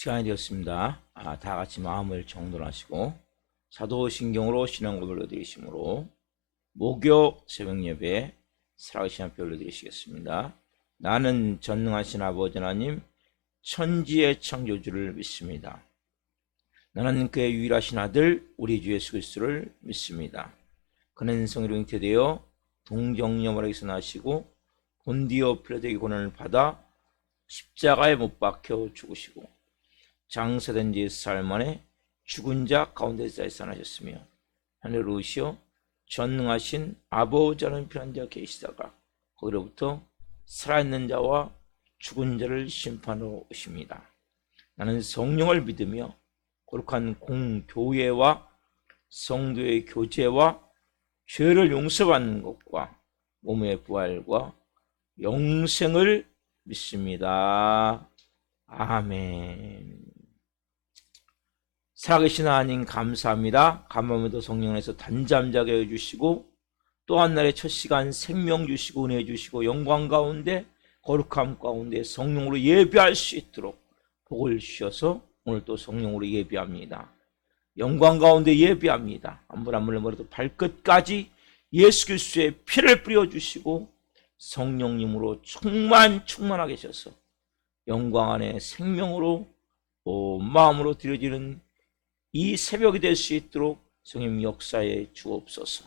시간이 되었습니다. 다 같이 마음을 정돈하시고 사도신경으로 신앙고백을 올려드리시므로 목요 새벽예배 살아계신 하나님께 올려드리시겠습니다. 나는 전능하신 아버지 하나님 천지의 창조주를 믿습니다. 나는 그의 유일하신 아들 우리 주 예수 그리스도를 믿습니다. 그는 성령으로 잉태되어 동정녀마리에서 나시고 본디오 필라도의 고난을 받아 십자가에 못 박혀 죽으시고 장사된 지 4일 만에 죽은 자 가운데서 살아나셨으며 하늘로 오시어 전능하신 아버지 하나님 편한 자 계시다가 거기로부터 살아있는 자와 죽은 자를 심판하러 오십니다. 나는 성령을 믿으며 거룩한 공교회와 성도의 교제와 죄를 용서받는 것과 몸의 부활과 영생을 믿습니다. 아멘. 살아계신 하나님 감사합니다. 간밤에도 성령에서 단잠자게 해주시고 또한 날의 첫 시간 생명 주시고 은혜 주시고 영광 가운데 거룩함 가운데 성령으로 예배할 수 있도록 복을 주셔서 오늘 또 성령으로 예배합니다. 영광 가운데 예배합니다. 한 분 한 분을 머리부터 발끝까지 예수 그리스도의 피를 뿌려주시고 성령님으로 충만하게 하셔서 영광 안에 생명으로 온 마음으로 드려지는 이 새벽이 될 수 있도록 성령 역사에 주옵소서.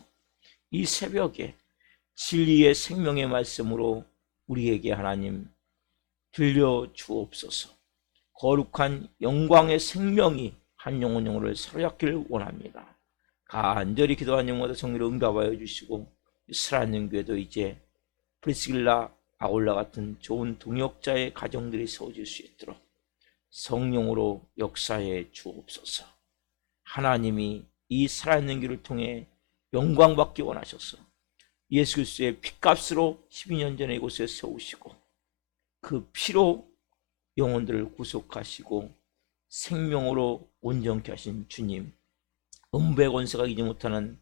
이 새벽에 진리의 생명의 말씀으로 우리에게 하나님 들려 주옵소서. 거룩한 영광의 생명이 한 영혼 영혼을 사로잡기를 원합니다. 간절히 기도한 영혼마다 성령으로 응답하여 주시고 살아있는 교회도 이제 프리스길라 아울라 같은 좋은 동역자의 가정들이 세워질 수 있도록 성령으로 역사해 주옵소서. 하나님이 이 살아있는 길을 통해 영광 받기 원하셔서 예수 그리스도의 피값으로 12년 전에 이곳에 세우시고 그 피로 영혼들을 구속하시고 생명으로 온전케 하신 주님, 음부의 권세가 이기지 못하는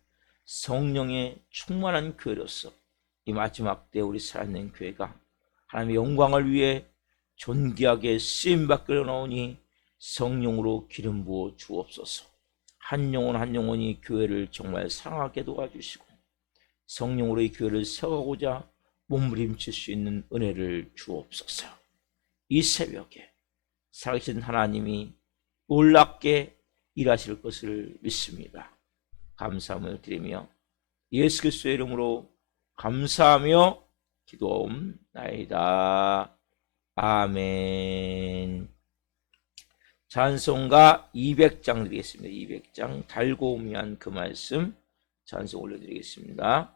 성령의 충만한 교회로서 이 마지막 때 우리 살아있는 교회가 하나님의 영광을 위해 존귀하게 쓰임받기를 나오니 성령으로 기름 부어 주옵소서. 한 영혼 한 영혼이 교회를 정말 사랑하게 도와주시고 성령으로 이 교회를 세워가고자 몸부림칠 수 있는 은혜를 주옵소서. 이 새벽에 살아계신 하나님이 놀랍게 일하실 것을 믿습니다. 감사함을 드리며 예수 그리스도의 이름으로 감사하며 기도하옵나이다. 아멘. 찬송가 200장 드리겠습니다. 200장 달고 오미한 그 말씀 찬송 올려드리겠습니다.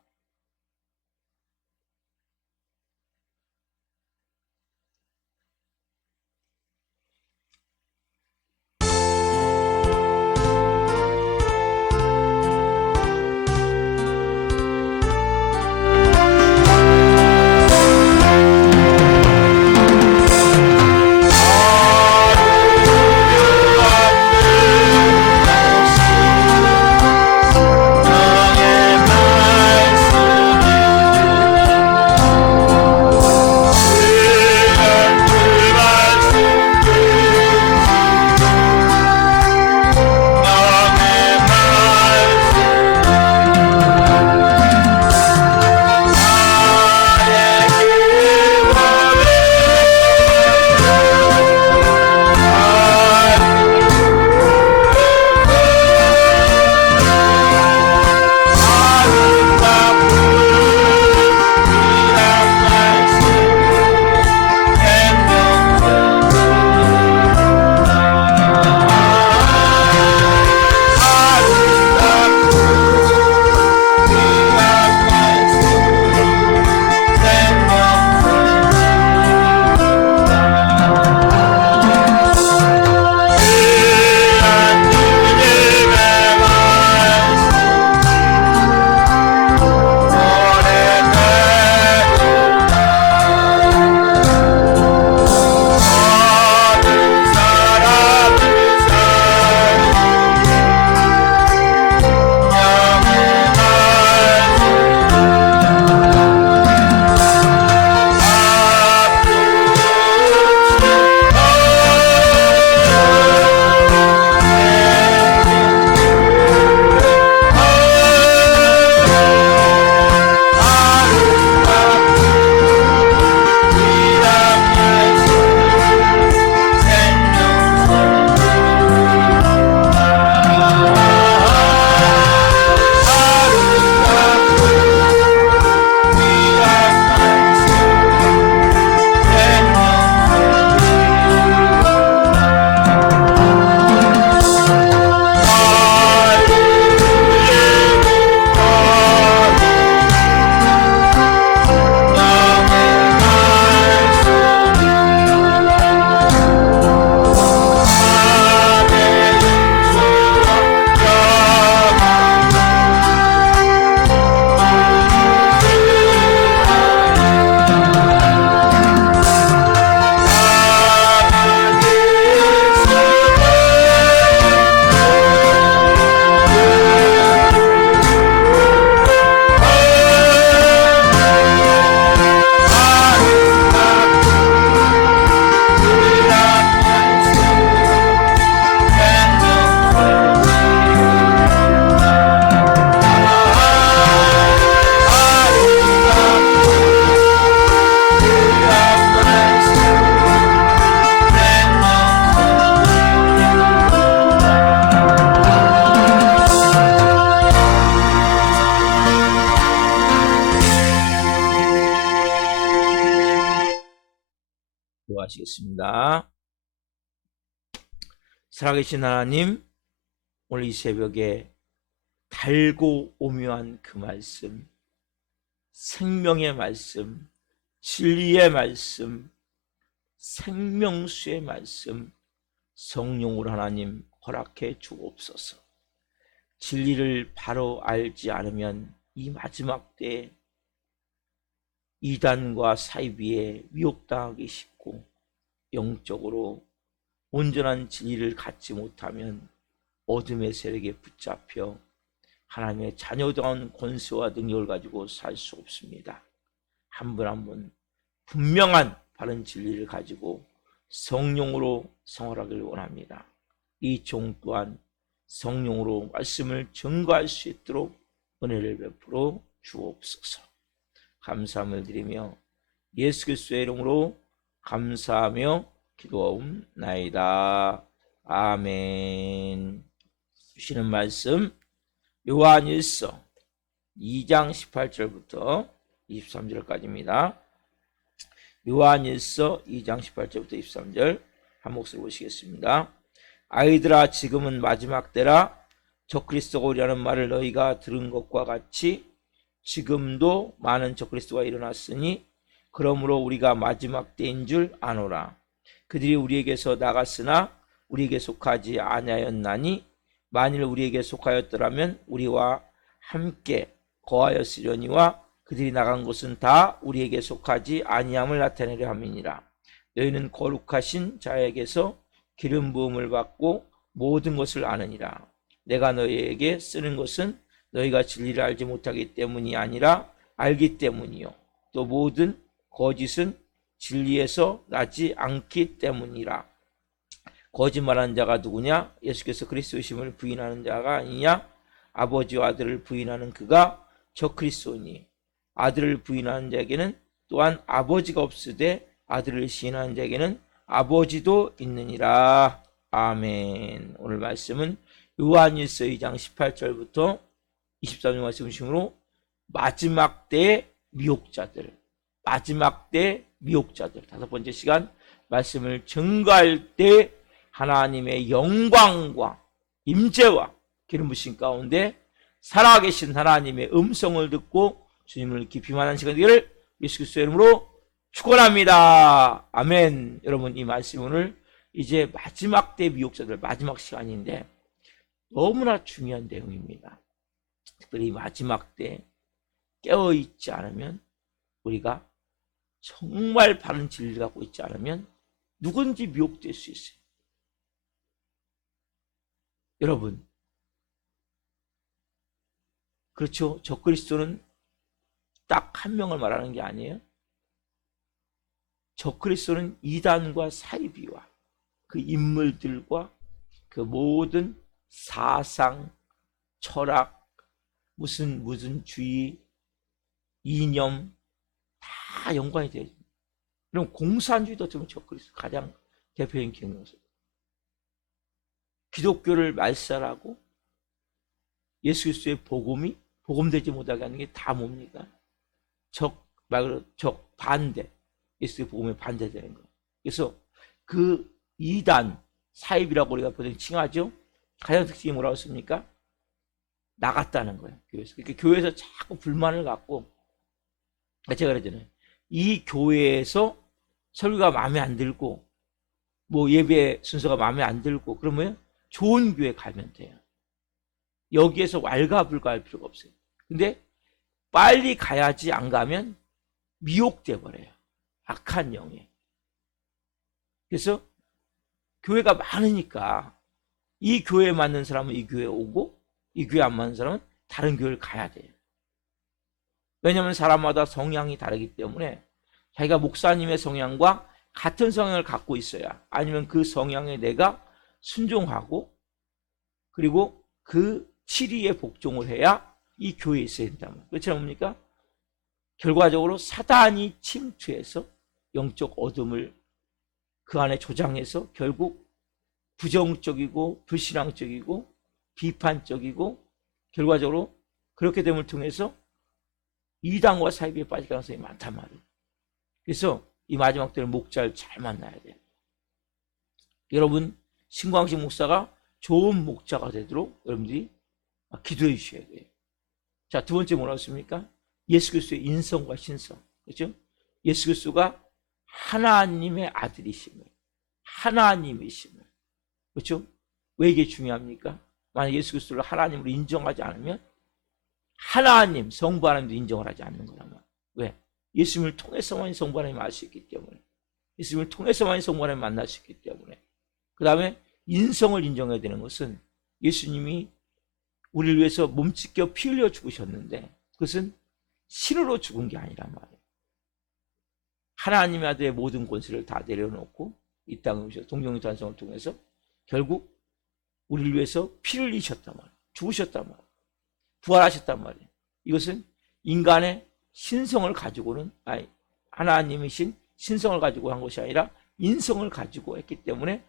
너의 말 기도하시겠습니다. 살아계신 하나님, 오늘 이 새벽에 달고 오묘한 그 말씀, 생명의 말씀, 진리의 말씀, 생명수의 말씀, 성령으로 하나님 허락해 주옵소서. 진리를 바로 알지 않으면 이 마지막 때에 이단과 사이비에 미혹당하기 쉽고, 영적으로 온전한 진리를 갖지 못하면 어둠의 세력에 붙잡혀 하나님의 자녀다운 권세와 능력을 가지고 살 수 없습니다. 한 분 한 분 분명한 바른 진리를 가지고 성령으로 생활하길 원합니다. 이 종 또한 성령으로 말씀을 증거할 수 있도록 은혜를 베풀어 주옵소서. 감사함을 드리며 예수 그리스도의 이름으로 감사하며 기도하옵나이다. 아멘. 주시는 말씀 요한일서 2장 18절부터 23절까지입니다. 요한일서 2장 18절부터 23절 한 목소리 보시겠습니다. 아이들아, 지금은 마지막 때라. 적그리스도가 오리라는 말을 너희가 들은 것과 같이 지금도 많은 적그리스도가 일어났으니 그러므로 우리가 마지막 때인 줄 아노라. 그들이 우리에게서 나갔으나 우리에게 속하지 아니하였나니 만일 우리에게 속하였더라면 우리와 함께 거하였으려니와 그들이 나간 곳은 다 우리에게 속하지 아니함을 나타내려 함이니라. 너희는 거룩하신 자에게서 기름 부음을 받고 모든 것을 아느니라. 내가 너희에게 쓰는 것은 너희가 진리를 알지 못하기 때문이 아니라 알기 때문이요, 또 모든 거짓은 진리에서 나지 않기 때문이라. 거짓말하는 자가 누구냐? 예수께서 그리스도심을 부인하는 자가 아니냐? 아버지와 아들을 부인하는 그가 적그리스도니, 아들을 부인하는 자에게는 또한 아버지가 없으되 아들을 시인하는 자에게는 아버지도 있느니라. 아멘. 오늘 말씀은 요한일서 2장 18절부터 23절 말씀 중심으로 마지막 때의 미혹자들, 마지막 때 미혹자들, 다섯 번째 시간 말씀을 증거할 때 하나님의 영광과 임재와 기름 부으심 가운데 살아계신 하나님의 음성을 듣고 주님을 깊이 만난 시간 되기를 예수 그리스도의 이름으로 축원합니다. 아멘. 여러분, 이 말씀 오늘 이제 마지막 때 미혹자들 마지막 시간인데 너무나 중요한 내용입니다. 특별히 마지막 때 깨어있지 않으면, 우리가 정말 바른 진리를 갖고 있지 않으면 누군지 미혹될 수 있어요. 여러분, 그렇죠? 적그리스도는 딱 한 명을 말하는 게 아니에요. 적그리스도는 이단과 사이비와 그 인물들과 그 모든 사상, 철학, 무슨 주의, 이념 다 연관이 되어 있습니다. 그럼 공산주의도 어떻게 보면 적그리스도 가장 대표적인 경우죠. 기독교를 말살하고 예수 그리스도의 복음이 복음되지 못하게 하는 게 다 뭡니까? 말 그대로 반대, 예수의 복음에 반대되는 거. 그래서 그 이단, 사입이라고 우리가 보통 칭하죠. 가장 특징이 뭐라고 했습니까? 나갔다는 거예요, 교회에서. 그러니까 교회에서 자꾸 불만을 갖고, 제가 그러잖아요. 이 교회에서 설교가 마음에 안 들고, 뭐 예배 순서가 마음에 안 들고, 그러면 좋은 교회 가면 돼요. 여기에서 왈가불가할 필요가 없어요. 근데 빨리 가야지, 안 가면 미혹돼 버려요, 악한 영에. 그래서 교회가 많으니까 이 교회에 맞는 사람은 이 교회에 오고, 이 교회 안 맞는 사람은 다른 교회를 가야 돼요. 왜냐하면 사람마다 성향이 다르기 때문에 자기가 목사님의 성향과 같은 성향을 갖고 있어야, 아니면 그 성향에 내가 순종하고 그리고 그 치리에 복종을 해야 이 교회에 있어야 된다. 그렇지 않습니까? 결과적으로 사단이 침투해서 영적 어둠을 그 안에 조장해서 결국 부정적이고 불신앙적이고 비판적이고, 결과적으로 그렇게 됨을 통해서 이단과 사이비에 빠질 가능성이 많단 말이에요. 그래서 이 마지막 때는 목자를 잘 만나야 돼요. 여러분, 신광식 목사가 좋은 목자가 되도록 여러분들이 기도해 주셔야 돼요. 자, 두 번째 뭐라고 했습니까? 예수 그리스도의 인성과 신성. 그렇죠? 예수 그리스도가 하나님의 아들이심을, 하나님이심을. 그렇죠? 왜 이게 중요합니까? 만약 예수 그리스도를 하나님으로 인정하지 않으면 하나님, 성부 하나님도 인정을 하지 않는 거라면. 왜? 예수님을 통해서만 성부 하나님을 알 수 있기 때문에. 예수님을 통해서만 성부 하나님을 만날 수 있기 때문에. 그 다음에 인성을 인정해야 되는 것은 예수님이 우리를 위해서 몸 찢겨 피 흘려 죽으셨는데 그것은 신으로 죽은 게 아니란 말이에요. 하나님의 아들의 모든 권세를 다 내려놓고 이 땅에 오셔서 동정의 탄생을 통해서 결국 우리를 위해서 피를 흘리셨단 말이에요. 죽으셨단 말이에요. 부활하셨단 말이에요. 이것은 인간의 신성을 가지고는, 아니, 하나님이신 신성을 가지고 한 것이 아니라 인성을 가지고 했기 때문에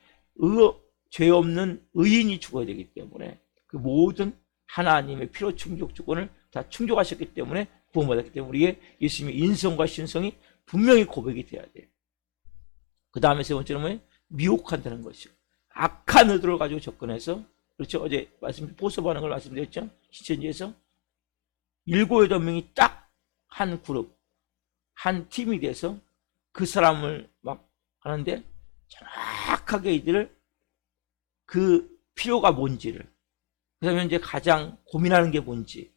죄 없는 의인이 죽어야 되기 때문에 그 모든 하나님의 피로 충족 조건을 다 충족하셨기 때문에 구원받았기 때문에 우리의 예수님의 인성과 신성이 분명히 고백이 돼야 돼요. 그 다음에 세 번째는 뭐예요? 미혹한다는 것이죠. 악한 의도를 가지고 접근해서, 그렇죠? 어제 포섭하는 걸 말씀드렸죠? 시천지에서 7, 8명이 딱 한 그룹, 한 팀이 돼서 그 사람을 막 하는데 정확하게 이들을 그 필요가 뭔지를, 그 사람이 현재 가장 고민하는 게 뭔지,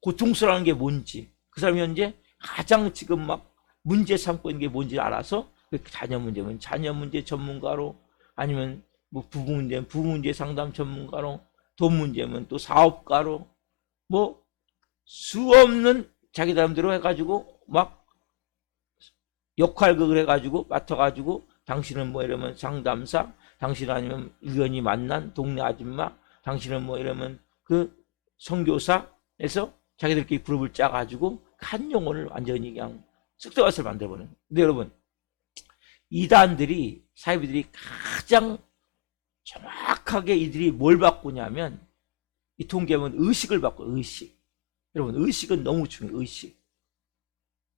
고통스러워하는 게 뭔지, 그 사람이 현재 가장 지금 막 문제 삼고 있는 게 뭔지 알아서 자녀 문제면 자녀 문제 전문가로, 아니면 뭐 부부 문제면 부부 문제 상담 전문가로, 돈 문제면 또 사업가로, 뭐 수없는 자기 나름대로 해가지고 막 역할극을 해가지고 맡아가지고 당신은 뭐 이러면 상담사, 당신 아니면 우연히 만난 동네 아줌마, 당신은 뭐 이러면 그 선교사에서 자기들끼리 그룹을 짜가지고 한 영혼을 완전히 그냥 쑥대밭을 만들어버리는. 근데 여러분, 이단들이, 사이비들이 가장 정확하게 이들이 뭘 바꾸냐면, 이 통계하면 의식을 바꿔요. 의식. 여러분, 의식은 너무 중요해요. 의식.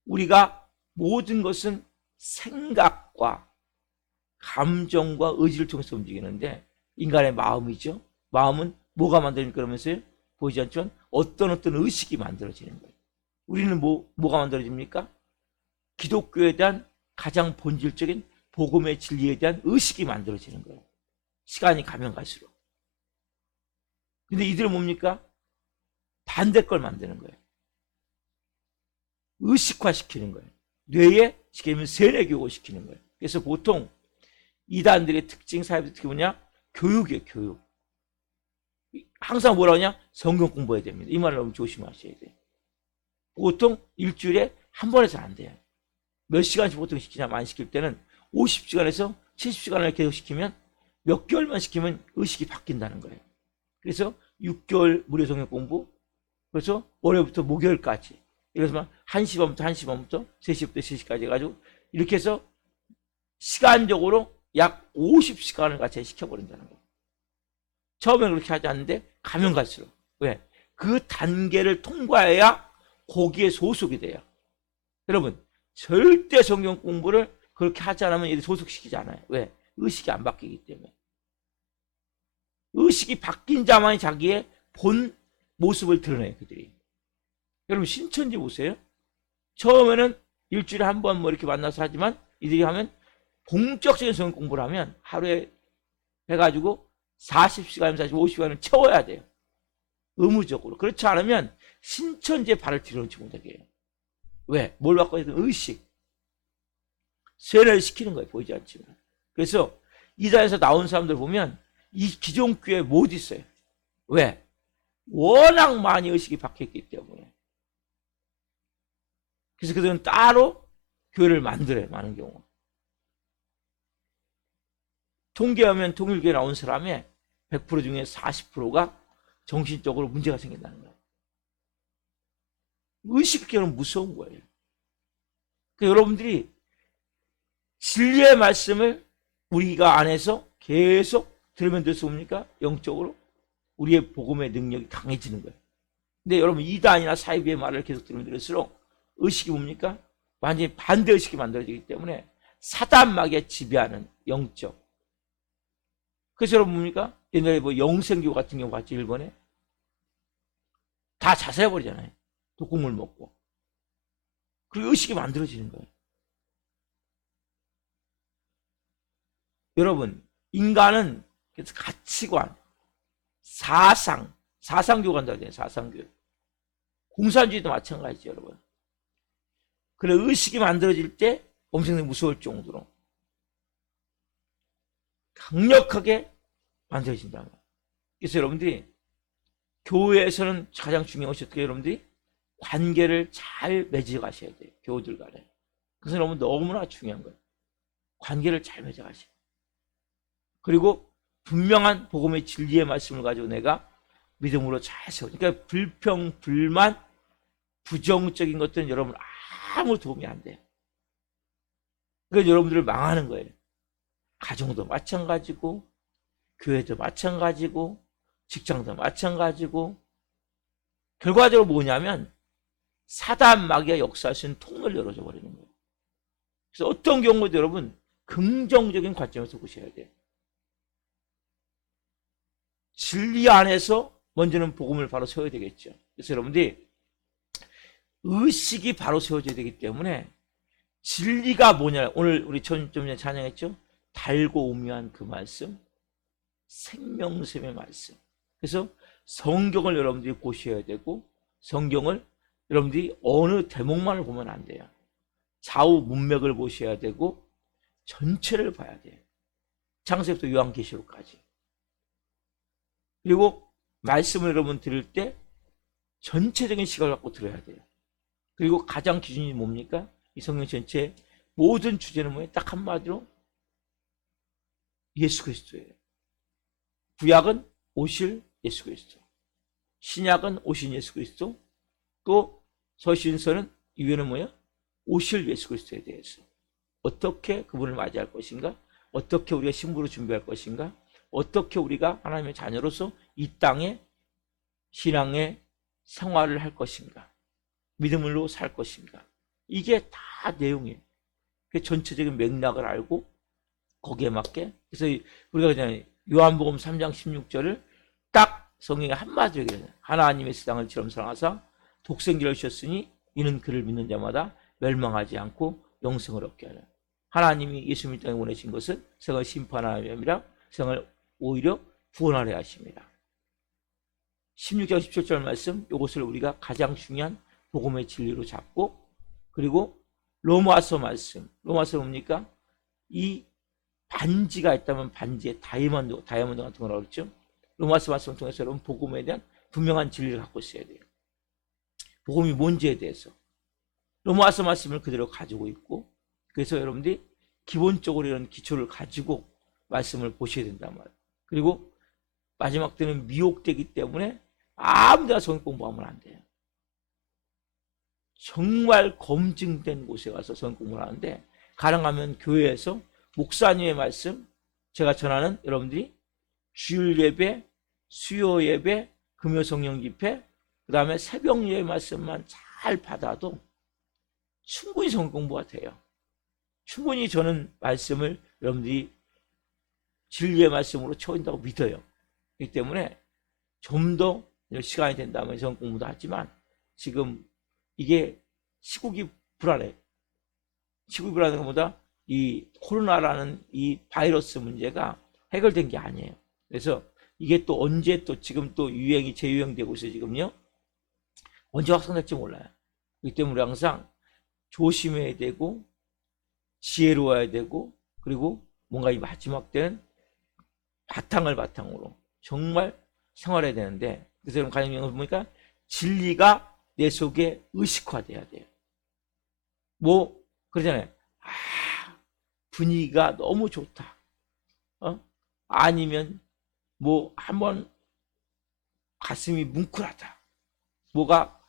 우리가 모든 것은 생각과 감정과 의지를 통해서 움직이는데, 인간의 마음이죠. 마음은 뭐가 만들어지니까 그러면서요? 보이지 않지만 어떤 의식이 만들어지는 거예요. 우리는 뭐가 만들어집니까? 기독교에 대한 가장 본질적인 복음의 진리에 대한 의식이 만들어지는 거예요. 시간이 가면 갈수록. 근데 이들은 뭡니까? 반대 걸 만드는 거예요. 의식화시키는 거예요. 뇌에 시키면 세뇌교육을 시키는 거예요. 그래서 보통 이단들의 특징, 사회의 특징이 뭐냐? 교육이에요, 교육. 항상 뭐라 하냐? 성경 공부해야 됩니다. 이 말을 너무 조심하셔야 돼요. 보통 일주일에 한 번 해서는 안 돼요. 몇 시간씩 보통 시키냐? 많이 시킬 때는 50시간에서 70시간을 계속 시키면 몇 개월만 시키면 의식이 바뀐다는 거예요. 그래서 6개월 무료 성경 공부, 그래서 월요일부터 목요일까지, 그래서 1시 반부터 1시 반부터 3시부터 3시까지 해가지고 이렇게 해서 시간적으로 약 50시간을 같이 시켜버린다는 거예요. 처음엔 그렇게 하지 않는데 가면 갈수록. 왜? 그 단계를 통과해야 거기에 소속이 돼요. 여러분, 절대 성경 공부를 그렇게 하지 않으면 얘들 소속시키지 않아요. 왜? 의식이 안 바뀌기 때문에. 의식이 바뀐 자만이 자기의 본 모습을 드러내요, 그들이. 여러분, 신천지 보세요. 처음에는 일주일에 한 번 뭐 이렇게 만나서 하지만 이들이 하면 본격적인 성경 공부를 하면 하루에 해가지고 40시간, 50시간을 채워야 돼요. 의무적으로. 그렇지 않으면 신천지에 발을 들여놓지 못하게 해요. 왜? 뭘 바꿔야 돼? 의식. 세뇌를 시키는 거예요. 보이지 않지만. 그래서 이단에서 나온 사람들 보면 이 기존 교회에 못 있어요. 왜? 워낙 많이 의식이 바뀌었기 때문에. 그래서 그들은 따로 교회를 만들어요. 많은 경우. 통계하면 통일교회 나온 사람의 100% 중에 40%가 정신적으로 문제가 생긴다는 거예요. 의식교회는 무서운 거예요. 그러니까 여러분들이 진리의 말씀을 우리가 안에서 계속 들으면 될수없습니까? 영적으로 우리의 복음의 능력이 강해지는 거예요. 근데 여러분, 이단이나 사이비의 말을 계속 들으면 들을수록 의식이 뭡니까? 완전히 반대 의식이 만들어지기 때문에 사단 마귀가 지배하는 영적. 그래서 여러분 뭡니까? 옛날에 뭐 영생교 같은 경우 같이 일본에 다 자살해버리잖아요. 독국물 먹고. 그리고 의식이 만들어지는 거예요. 여러분, 인간은 그래서 가치관, 사상교육 한다고 해요. 사상교육. 공산주의도 마찬가지죠, 여러분. 그래, 의식이 만들어질 때 엄청나게 무서울 정도로 강력하게 만들어진단 말이에요. 그래서 여러분들이 교회에서는 가장 중요한 것이 어떻게 여러분들이 관계를 잘 맺어 가셔야 돼요. 교우들 간에. 그래서 여러분 너무나 중요한 거예요. 관계를 잘 맺어 가셔야 돼요. 그리고 분명한 복음의 진리의 말씀을 가지고 내가 믿음으로 잘 세워. 그러니까 불평, 불만, 부정적인 것들은 여러분 아무 도움이 안 돼요. 그러니까 여러분들을 망하는 거예요. 가정도 마찬가지고, 교회도 마찬가지고, 직장도 마찬가지고. 결과적으로 뭐냐면 사단 마귀가 역사할 수 있는 통로를 열어줘 버리는 거예요. 그래서 어떤 경우도 여러분 긍정적인 관점에서 보셔야 돼요. 진리 안에서 먼저는 복음을 바로 세워야 되겠죠. 그래서 여러분들이 의식이 바로 세워져야 되기 때문에 진리가 뭐냐, 오늘 우리 좀 전에 찬양했죠. 달고 오묘한 그 말씀, 생명샘의 말씀. 그래서 성경을 여러분들이 보셔야 되고, 성경을 여러분들이 어느 대목만을 보면 안 돼요. 좌우 문맥을 보셔야 되고 전체를 봐야 돼요. 창세기부터 요한계시록까지. 그리고 말씀을 여러분 들을 때 전체적인 시각을 갖고 들어야 돼요. 그리고 가장 기준이 뭡니까? 이 성경 전체 모든 주제는 뭐예요? 딱 한마디로 예수 그리스도예요. 구약은 오실 예수 그리스도, 신약은 오신 예수 그리스도, 또 서신서는 이유는 뭐예요? 오실 예수 그리스도에 대해서 어떻게 그분을 맞이할 것인가, 어떻게 우리가 신부로 준비할 것인가, 어떻게 우리가 하나님의 자녀로서 이 땅에 신앙의 생활을 할 것인가, 믿음으로 살 것인가. 이게 다 내용이에요. 그 전체적인 맥락을 알고 거기에 맞게. 그래서 우리가 그냥 요한복음 3장 16절을 딱 성경에 한마디로 얘기해요. 하나님의 세상을 처럼 사랑하사 독생자를 주셨으니 이는 그를 믿는 자마다 멸망하지 않고 영생을 얻게 하라. 하나님이 예수님을 땅에 보내신 것은 세상을 심판하려 함이라, 세상을 오히려 구원하려 하십니다. 16장 17절 말씀, 이것을 우리가 가장 중요한 복음의 진리로 잡고, 그리고 로마서 말씀, 로마서 뭡니까? 이 반지가 있다면 반지에 다이아몬드 같은 거라고 그랬죠. 로마서 말씀을 통해서 여러분 복음에 대한 분명한 진리를 갖고 있어야 돼요. 복음이 뭔지에 대해서 로마서 말씀을 그대로 가지고 있고, 그래서 여러분들이 기본적으로 이런 기초를 가지고 말씀을 보셔야 된단 말이에요. 그리고 마지막 때는 미혹되기 때문에 아무데나 성경 공부하면 안 돼요. 정말 검증된 곳에 가서 성경 공부를 하는데, 가능하면 교회에서 목사님의 말씀, 제가 전하는 여러분들이 주일 예배, 수요 예배, 금요 성령 집회, 그 다음에 새벽 예배 말씀만 잘 받아도 충분히 성경 공부가 돼요. 충분히 저는 말씀을 여러분들이 진리의 말씀으로 채운다고 믿어요. 그렇기 때문에 좀 더 시간이 된다면 성경 공부도 하지만, 지금 이게 시국이 불안해. 시국이 불안한 것보다 이 코로나라는 이 바이러스 문제가 해결된 게 아니에요. 그래서 이게 또 언제 또 지금 또 유행이 재유행되고 있어요. 지금요. 언제 확산될지 몰라요. 그렇기 때문에 우리 항상 조심해야 되고 지혜로워야 되고, 그리고 뭔가 이 마지막 때는 바탕을 바탕으로 정말 생활해야 되는데, 그래서 여러분 가정 영역 보니까 진리가 내 속에 의식화돼야 돼요. 뭐 그러잖아요. 분위기가 너무 좋다. 아니면 뭐 한번 가슴이 뭉클하다. 뭐가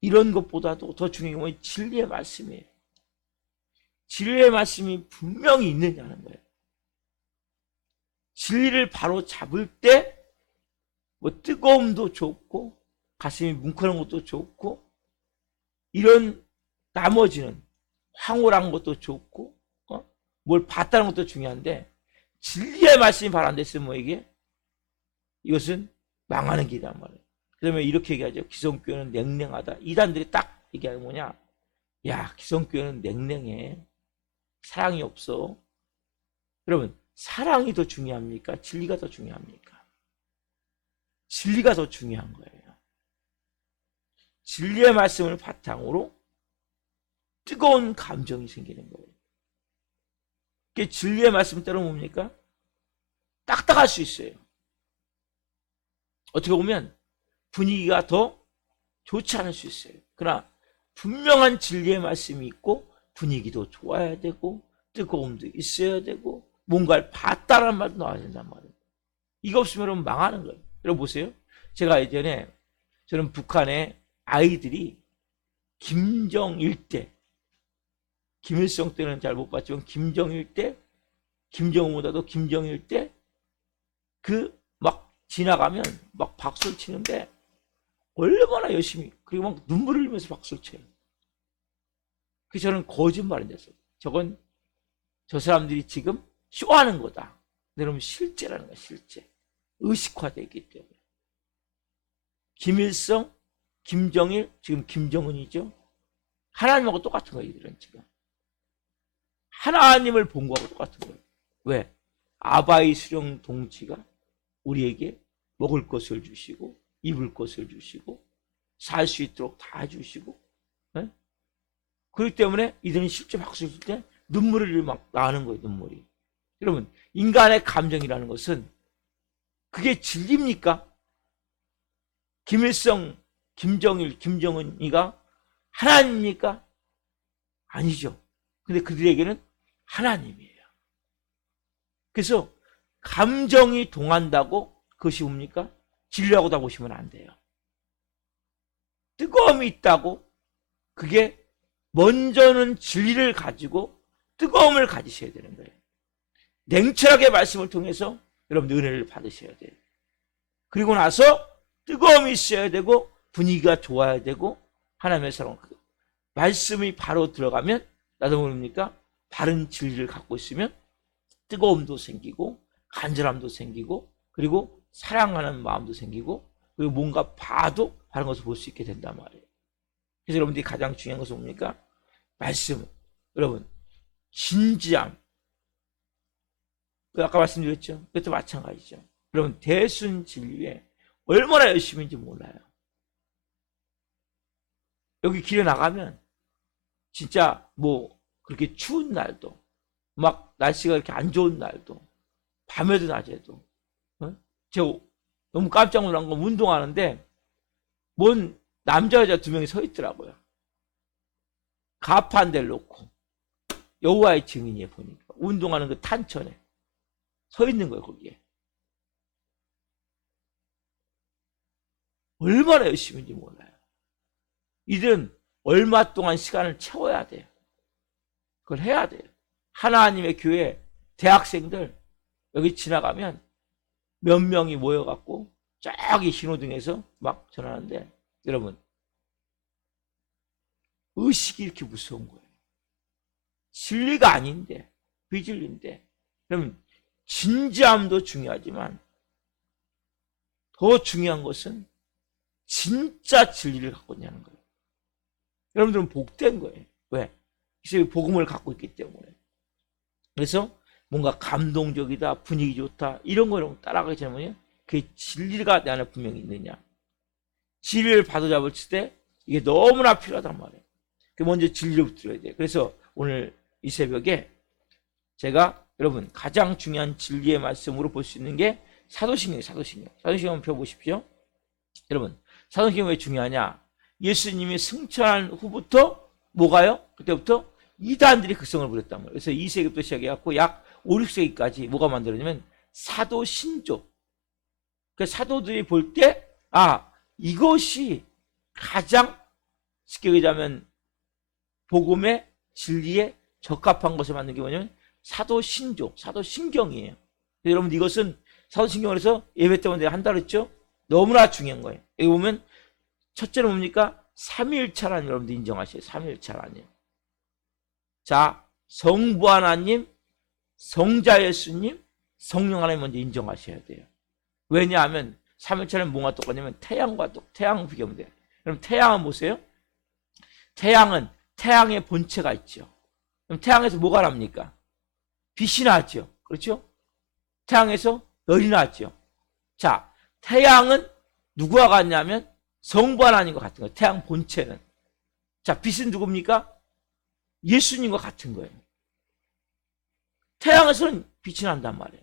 이런 것보다도 더 중요한 건 진리의 말씀이에요. 진리의 말씀이 분명히 있느냐는 거예요. 진리를 바로 잡을 때 뭐 뜨거움도 좋고 가슴이 뭉클한 것도 좋고, 이런 나머지는 황홀한 것도 좋고 뭘 봤다는 것도 중요한데 진리의 말씀이 바로 안 됐으면 뭐에게 이것은 망하는 길이란 말이에요. 그러면 이렇게 얘기하죠. 기성교회는 냉랭하다. 이단들이 딱 얘기하는 뭐냐? 야, 기성교회는 냉랭해. 사랑이 없어. 여러분, 사랑이 더 중요합니까? 진리가 더 중요합니까? 진리가 더 중요한 거예요. 진리의 말씀을 바탕으로 뜨거운 감정이 생기는 거예요. 그게 진리의 말씀 때는 뭡니까? 딱딱할 수 있어요. 어떻게 보면 분위기가 더 좋지 않을 수 있어요. 그러나 분명한 진리의 말씀이 있고 분위기도 좋아야 되고 뜨거움도 있어야 되고 뭔가를 봤다라는 말도 나와야 된단 말이에요. 이거 없으면 여러분 망하는 거예요. 여러분 보세요. 제가 예전에 저는 북한의 아이들이 김정일 때, 김일성 때는 잘 못 봤지만 김정일 때, 김정은보다도 김정일 때 그 막 지나가면 막 박수를 치는데 얼마나 열심히, 그리고 막 눈물을 흘리면서 박수를 쳐요. 그래서 저는 거짓말인 줄 알았어요. 저건 저 사람들이 지금 쇼하는 거다. 여러분 실제라는 거야, 실제. 의식화되어 있기 때문에. 김일성, 김정일, 지금 김정은이죠. 하나님하고 똑같은 거예요, 이들은 지금. 하나님을 본 거하고 똑같은 거예요. 왜? 아바이 수령 동지가 우리에게 먹을 것을 주시고 입을 것을 주시고 살 수 있도록 다 주시고, 네? 그렇기 때문에 이들은 실제 박수를 칠 때 눈물이 막 나는 거예요, 눈물이. 여러분, 인간의 감정이라는 것은 그게 진리입니까? 김일성, 김정일, 김정은이가 하나님입니까? 아니죠. 근데 그들에게는 하나님이에요. 그래서 감정이 동한다고 그것이 뭡니까? 진리라고 다 보시면 안 돼요. 뜨거움이 있다고 그게 먼저는 진리를 가지고 뜨거움을 가지셔야 되는 거예요. 냉철하게 말씀을 통해서 여러분들 은혜를 받으셔야 돼요. 그리고 나서 뜨거움이 있어야 되고 분위기가 좋아야 되고 하나님의 사랑, 말씀이 바로 들어가면 나도 모릅니까? 바른 진리를 갖고 있으면 뜨거움도 생기고 간절함도 생기고 그리고 사랑하는 마음도 생기고 그리고 뭔가 봐도 다른 것을 볼 수 있게 된단 말이에요. 그래서 여러분들이 가장 중요한 것은 뭡니까? 말씀. 여러분, 진지함. 아까 말씀드렸죠? 그것도 마찬가지죠. 여러분, 대순 진리에 얼마나 열심인지 몰라요. 여기 길에 나가면 진짜 뭐 그렇게 추운 날도 막 날씨가 이렇게 안 좋은 날도 밤에도 낮에도 제가 너무 깜짝 놀란 건 운동하는데 뭔 남자 여자 두 명이 서 있더라고요. 가판대를 놓고 여호와의 증인이에 보니까 운동하는 그 탄천에 서 있는 거예요. 거기에 얼마나 열심인지 몰라요. 이들은 얼마 동안 시간을 채워야 돼요. 그걸 해야 돼요. 하나님의 교회 대학생들 여기 지나가면 몇 명이 모여갖고 저기 신호등에서 막 전하는데 여러분 의식이 이렇게 무서운 거예요. 진리가 아닌데 비진리인데 여러분 진지함도 중요하지만 더 중요한 것은 진짜 진리를 갖고 있냐는 거예요. 여러분들은 복된 거예요. 왜? 그래서 복음을 갖고 있기 때문에. 그래서 뭔가 감동적이다, 분위기 좋다 이런 거를 따라가기 전에 그 진리가 내 안에 분명히 있느냐. 진리를 바로잡을 때 이게 너무나 필요하단 말이에요. 먼저 진리를 들어야 돼요. 그래서 오늘 이 새벽에 제가 여러분 가장 중요한 진리의 말씀으로 볼 수 있는 게 사도신경이에요. 사도신경 한번 펴보십시오. 여러분 사도신경이 왜 중요하냐. 예수님이 승천한 후부터 뭐가요? 그때부터 이단들이 극성을 부렸단 말이에요. 그래서 2세기부터 시작해갖고 약 5, 6세기까지 뭐가 만들어지면 사도신조. 그러니까 사도들이 볼 때 이것이 가장 쉽게 얘기하자면 복음의 진리에 적합한 것을 만든 게 뭐냐면 사도신조, 사도신경이에요. 여러분 이것은 사도신경을 해서 예배 때문에 내가 한다 그랬죠? 너무나 중요한 거예요. 여기 보면 첫째는 뭡니까? 삼위일차라는 여러분들 인정하셔요. 삼위일차라니요. 자, 성부 하나님, 성자 예수님, 성령 하나님 먼저 인정하셔야 돼요. 왜냐하면 삼위일체는 뭐가 똑같냐면 태양 비교하면 돼요. 그럼 태양은 보세요. 태양은 태양의 본체가 있죠. 그럼 태양에서 뭐가 납니까? 빛이 나죠. 그렇죠? 태양에서 열이 나죠. 자, 태양은 누구와 같냐면 성부 하나님과 같은 거예요. 태양 본체는. 자, 빛은 누굽니까? 예수님과 같은 거예요. 태양에서는 빛이 난단 말이에요.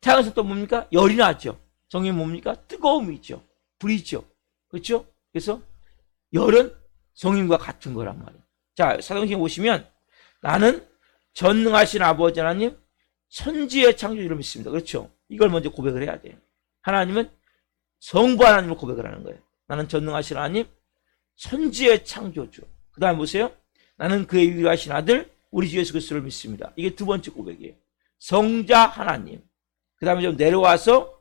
태양에서 또 뭡니까? 열이 나죠. 성령이 뭡니까? 뜨거움이 있죠. 불이 있죠. 그렇죠? 그래서 열은 성령과 같은 거란 말이에요. 자, 사도행전에 보시면 나는 전능하신 아버지 하나님 선지의 창조주를 믿습니다. 그렇죠? 이걸 먼저 고백을 해야 돼요. 하나님은 성부 하나님을 고백을 하는 거예요. 나는 전능하신 하나님 선지의 창조주. 그 다음에 보세요. 나는 그의 유일하신 아들 우리 주 예수 그리스도를 믿습니다. 이게 두 번째 고백이에요. 성자 하나님. 그 다음에 좀 내려와서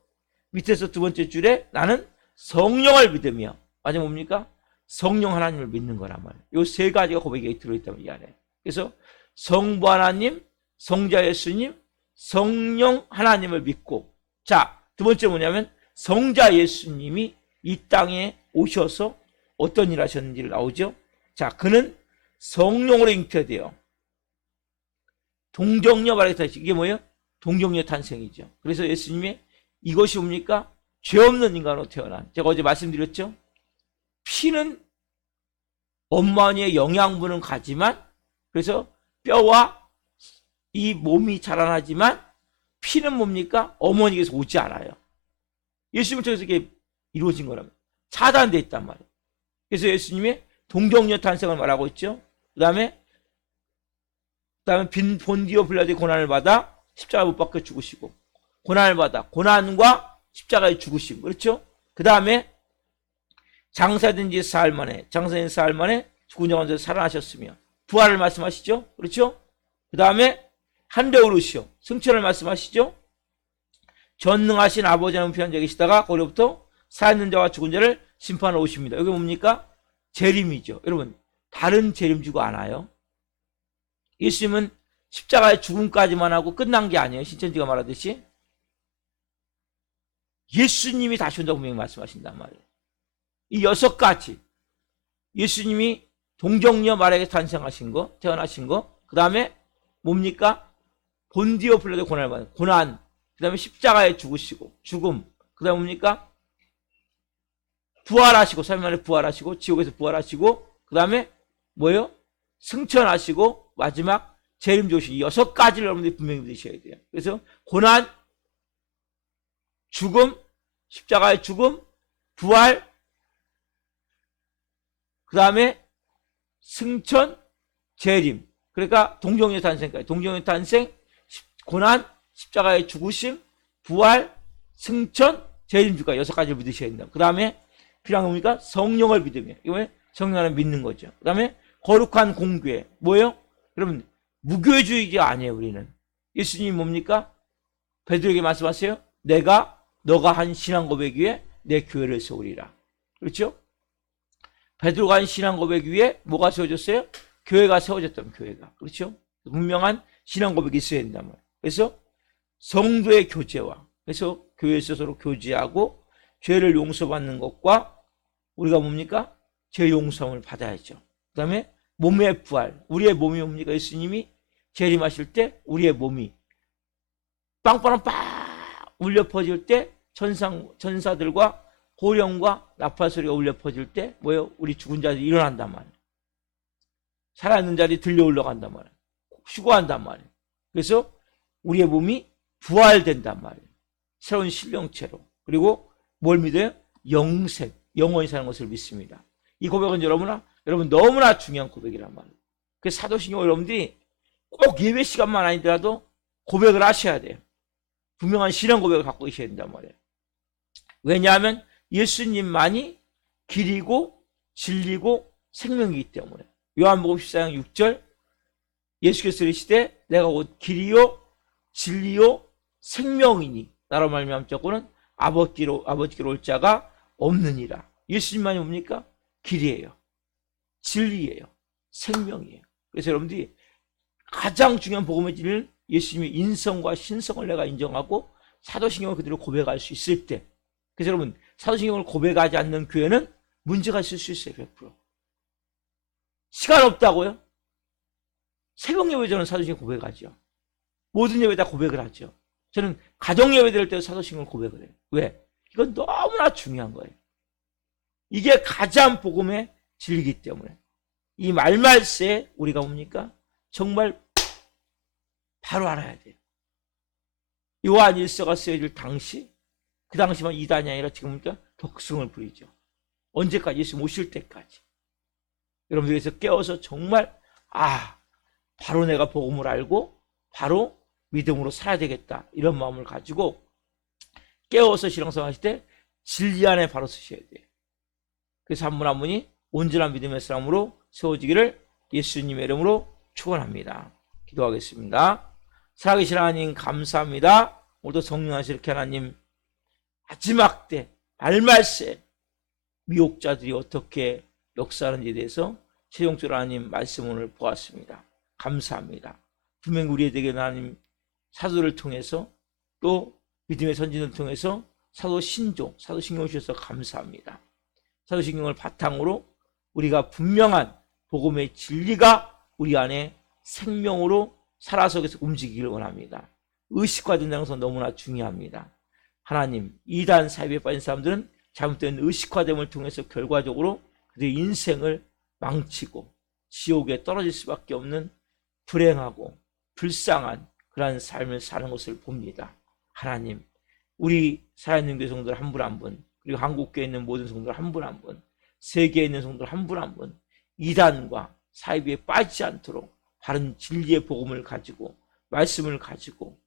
밑에서 두 번째 줄에 나는 성령을 믿으며, 맞아 뭡니까? 성령 하나님을 믿는 거란 말이에요. 이 세 가지가 고백에 들어있다면 이 안에. 그래서 성부 하나님, 성자 예수님, 성령 하나님을 믿고, 자, 두 번째 뭐냐면 성자 예수님이 이 땅에 오셔서 어떤 일 하셨는지를 나오죠. 자, 그는 성령으로 잉태되어 동정녀 말해서 이게 뭐예요? 동정녀 탄생이죠. 그래서 예수님이 이것이 뭡니까? 죄 없는 인간으로 태어난, 제가 어제 말씀드렸죠. 피는 엄마의 영양분은 가지만, 그래서 뼈와 이 몸이 자라나지만 피는 뭡니까? 어머니께서 오지 않아요. 예수님을 통해서 이게 이루어진 거라면 차단되어 있단 말이에요. 그래서 예수님이 동정녀 탄생을 말하고 있죠. 그 다음에 본디오 빌라도의 고난을 받아 십자가 못 박혀 죽으시고, 고난을 받아 고난과 십자가에 죽으심. 그렇죠? 그 다음에 장사된 지 사흘 만에 죽은 자 가운데서 살아나셨으며 부활을 말씀하시죠. 그렇죠? 그 다음에 한데 오르시오 승천을 말씀하시죠. 전능하신 아버지 하나님 표현 계시다가 거기로부터 살아있는 자와 죽은 자를 심판하러 오십니다. 여기 뭡니까? 재림이죠. 여러분, 다른 재림 주고 않아요. 예수님은 십자가의 죽음까지만 하고 끝난 게 아니에요. 신천지가 말하듯이 예수님이 다시 온다고 분명히 말씀하신단 말이에요. 이 6가지, 예수님이 동정녀 마리아에게 탄생하신 거, 태어나신 거, 그 다음에 뭡니까? 본디오 빌라도의 고난을 받는 고난, 그 다음에 십자가에 죽으시고 죽음, 그 다음에 뭡니까? 부활하시고 3일 만에 부활하시고 지옥에서 부활하시고, 그 다음에 뭐예요? 승천하시고 마지막 재림 조시. 6가지를 여러분들이 분명히 믿으셔야 돼요. 그래서 고난, 죽음, 십자가의 죽음, 부활, 그 다음에 승천, 재림. 그러니까 동정녀 탄생까지. 동정녀 탄생, 고난, 십자가의 죽으심, 부활, 승천, 재림주까지 6가지를 믿으셔야 된다. 그 다음에 필요한 겁니까? 성령을 믿으며. 이거 성령을 믿는 거죠. 그 다음에 거룩한 공교회. 뭐예요? 여러분, 무교회주의자 아니에요, 우리는. 예수님이 뭡니까? 베드로에게 말씀하세요. 너가 한 신앙 고백 위에 내 교회를 세우리라. 그렇죠? 베드로가 한 신앙 고백 위에 뭐가 세워졌어요? 교회가 세워졌다면 교회가. 그렇죠? 분명한 신앙 고백이 있어야 된단 말이에요. 그래서 성도의 교제와, 그래서 교회에서 서로 교제하고 죄를 용서받는 것과 우리가 뭡니까? 죄 용서함을 받아야죠. 그 다음에 몸의 부활. 우리의 몸이 뭡니까? 예수님이 재림하실 때 우리의 몸이 빵빵 빡 울려 퍼질 때 천사들과 호령과 나팔 소리가 울려 퍼질 때 뭐예요? 우리 죽은 자들이 일어난단 말이에요. 살아있는 자들이 들려 올라간단 말이에요. 휴거한단 말이에요. 그래서 우리의 몸이 부활된단 말이에요. 새로운 신령체로. 그리고 뭘 믿어요? 영생, 영원히 사는 것을 믿습니다. 이 고백은 여러분 너무나 중요한 고백이란 말이에요. 그래서 사도신경 여러분들이 꼭 예배 시간만 아니더라도 고백을 하셔야 돼요. 분명한 신앙 고백을 갖고 계셔야 된단 말이에요. 왜냐하면 예수님만이 길이고 진리고 생명이기 때문에. 요한복음 14장 6절, 예수께서 이르시되 내가 곧 길이요 진리요 생명이니 나로 말미암아 자고는 아버지께로 올 자가 없느니라. 예수님만이 뭡니까? 길이에요, 진리예요, 생명이에요. 그래서 여러분들이 가장 중요한 복음의 진리는 예수님의 인성과 신성을 내가 인정하고 사도신경을 그대로 고백할 수 있을 때, 그래서 여러분 사도신경을 고백하지 않는 교회는 문제가 있을 수 있어요. 100%. 시간 없다고요? 새벽 예배 저는 사도신경 고백하죠. 모든 예배 다 고백을 하죠. 저는 가정 예배 드릴 때 사도신경을 고백을 해요. 왜? 이건 너무나 중요한 거예요. 이게 가장 복음의 진리이기 때문에 이 말말세에 우리가 뭡니까? 정말 바로 알아야 돼요. 요한 1서가 쓰여질 당시, 그 당시만 이단이 아니라 지금부터 덕승을 부리죠. 언제까지? 예수 오실 때까지. 여러분들께서 깨어서 정말 바로 내가 복음을 알고 바로 믿음으로 살아야 되겠다, 이런 마음을 가지고 깨어서 신앙생활 하실 때 진리 안에 바로 서셔야 돼요. 그래서 한 분 한 분이 온전한 믿음의 사람으로 세워지기를 예수님의 이름으로 축원합니다. 기도하겠습니다. 살아계신 하나님 감사합니다. 오늘도 성령하신 이렇게 하나님 마지막 때 말말세 미혹자들이 어떻게 역사하는지에 대해서 최종적으로 하나님 말씀을 보았습니다. 감사합니다. 분명히 우리에게 하나님 사도를 통해서 또 믿음의 선진을 통해서 사도 신종, 사도 신경을 주셔서 감사합니다. 사도 신경을 바탕으로 우리가 분명한 복음의 진리가 우리 안에 생명으로 살아서 계속 움직이기를 원합니다. 의식화된다는 것은 너무나 중요합니다. 하나님, 이단 사이비에 빠진 사람들은 잘못된 의식화됨을 통해서 결과적으로 그들의 인생을 망치고 지옥에 떨어질 수밖에 없는 불행하고 불쌍한 그러한 삶을 사는 것을 봅니다. 하나님, 우리 살아있는 교회 성도들 한 분 한 분, 그리고 한국교회에 있는 모든 성도들 한 분 한 분, 세계에 있는 성도들 한 분 한 분, 이단과 사이비에 빠지지 않도록 바른 진리의 복음을 가지고 말씀을 가지고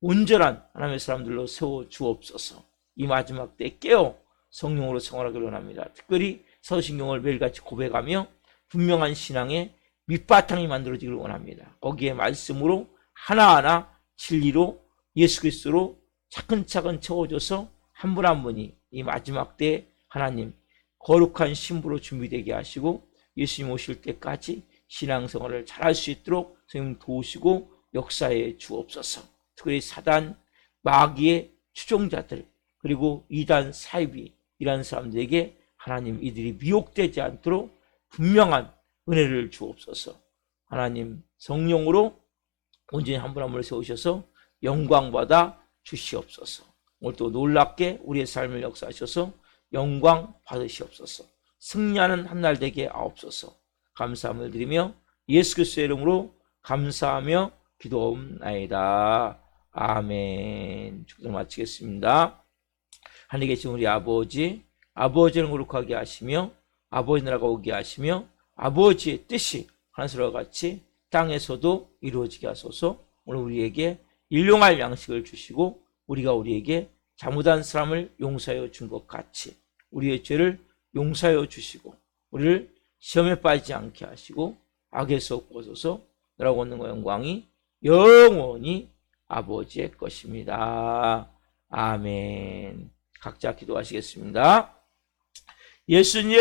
온전한 하나님의 사람들로 세워 주옵소서. 이 마지막 때 깨어 성령으로 생활하기를 원합니다. 특별히 사도신경을 매일같이 고백하며 분명한 신앙의 밑바탕이 만들어지기를 원합니다. 거기에 말씀으로 하나하나 진리로 예수 그리스도로 차근차근 채워져서 한 분 한 분이 이 마지막 때 하나님 거룩한 신부로 준비되게 하시고 예수님 오실 때까지 신앙생활을 잘할 수 있도록 선생님 도우시고 역사에 주옵소서. 특별히 사단, 마귀의 추종자들, 그리고 이단, 사이비 이라는 사람들에게 하나님 이들이 미혹되지 않도록 분명한 은혜를 주옵소서. 하나님 성령으로 온전히 한 분 한 분을 세우셔서 영광받아 주시옵소서. 오늘 또 놀랍게 우리의 삶을 역사하셔서 영광 받으시옵소서. 승리하는 한 날 되게 하옵소서. 감사함을 드리며 예수 그리스도의 이름으로 감사하며 기도옵나이다. 아멘. 축도를 마치겠습니다. 하늘에 계신 우리 아버지, 아버지를 거룩하게 하시며 아버지 나라가 오게 하시며 아버지의 뜻이 하늘과 같이 땅에서도 이루어지게 하소서. 오늘 우리에게 일용할 양식을 주시고 우리가 우리에게 잘못한 사람을 용서하여 준 것 같이 우리의 죄를 용서하여 주시고 우리를 시험에 빠지지 않게 하시고 악에서 구하소서. 너라고 얻는 것 영광이 영원히 아버지의 것입니다. 아멘. 각자 기도하시겠습니다. 예수님